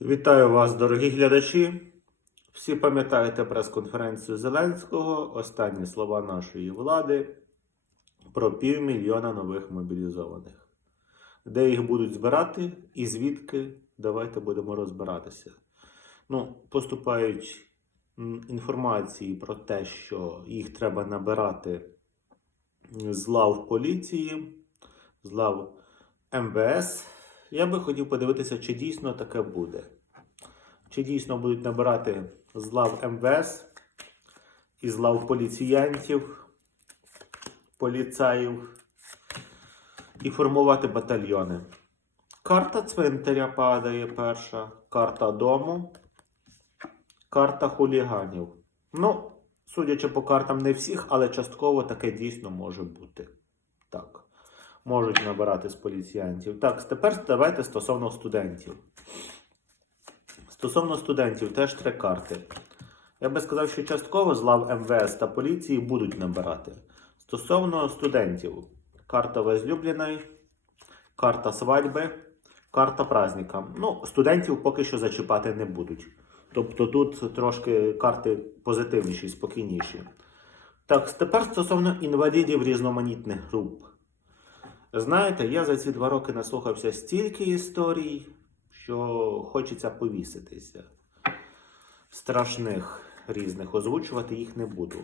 Вітаю вас, дорогі глядачі. Всі пам'ятаєте прес-конференцію Зеленського, останні слова нашої влади про півмільйона нових мобілізованих. Де їх будуть збирати і звідки, давайте будемо розбиратися. Ну, поступають інформації про те, що їх треба набирати з лав поліції, з лав МВС. Я би хотів подивитися, чи дійсно таке буде. Чи дійсно будуть набирати з лав МВС, із лав поліціянтів, поліцаїв і формувати батальйони. Карта цвинтаря падає перша, карта дому, карта хуліганів. Ну, судячи по картам, не всіх, але частково таке дійсно може бути. Можуть набирати з поліціянтів. Так, тепер давайте стосовно студентів. Стосовно студентів теж три карти. Я би сказав, що частково з лав МВС та поліції будуть набирати. Стосовно студентів, карта возлюбленої, карта свадьби, карта праздника. Ну, студентів поки що зачіпати не будуть. Тобто тут трошки карти позитивніші, спокійніші. Так, тепер стосовно інвалідів різноманітних груп. Знаєте, я за ці два роки наслухався стільки історій, що хочеться повіситися. Страшних різних озвучувати їх не буду.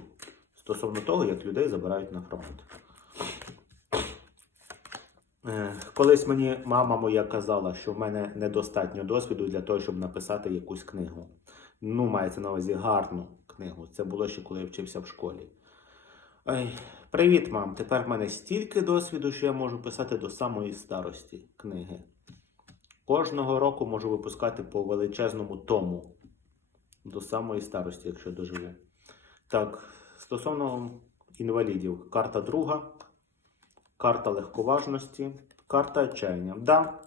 Стосовно того, як людей забирають на фронт. Е, Колись мені мама моя казала, що в мене недостатньо досвіду для того, щоб написати якусь книгу. Ну, мається на увазі гарну книгу. Це було ще коли я вчився в школі. Ой, привіт, мам. Тепер в мене стільки досвіду, що я можу писати до самої старості книги. Кожного року можу випускати по величезному тому. До самої старості, якщо доживу. Так, стосовно інвалідів, карта друга, карта легковажності, карта отчаяння. Да,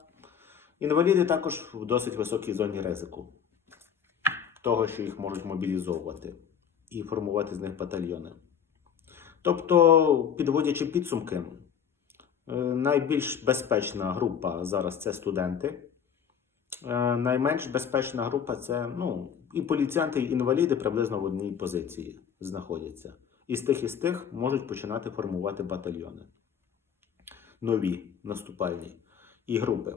інваліди також в досить високій зоні ризику. Того, що їх можуть мобілізовувати і формувати з них батальйони. Тобто, підводячи підсумки, е, найбільш безпечна група зараз це студенти. Е, Найменш безпечна група це ну, і поліціянти, і інваліди приблизно в одній позиції знаходяться. І з тих і з тих можуть починати формувати батальйони. Нові наступальні і групи.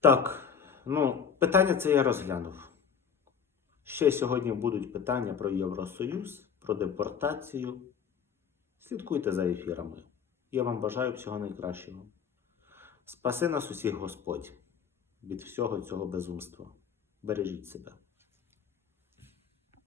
Так, ну, питання це я розглянув. Ще сьогодні будуть питання про Євросоюз, про депортацію. Слідкуйте за ефірами. Я вам бажаю всього найкращого. Спаси нас усіх Господь від всього цього безумства. Бережіть себе.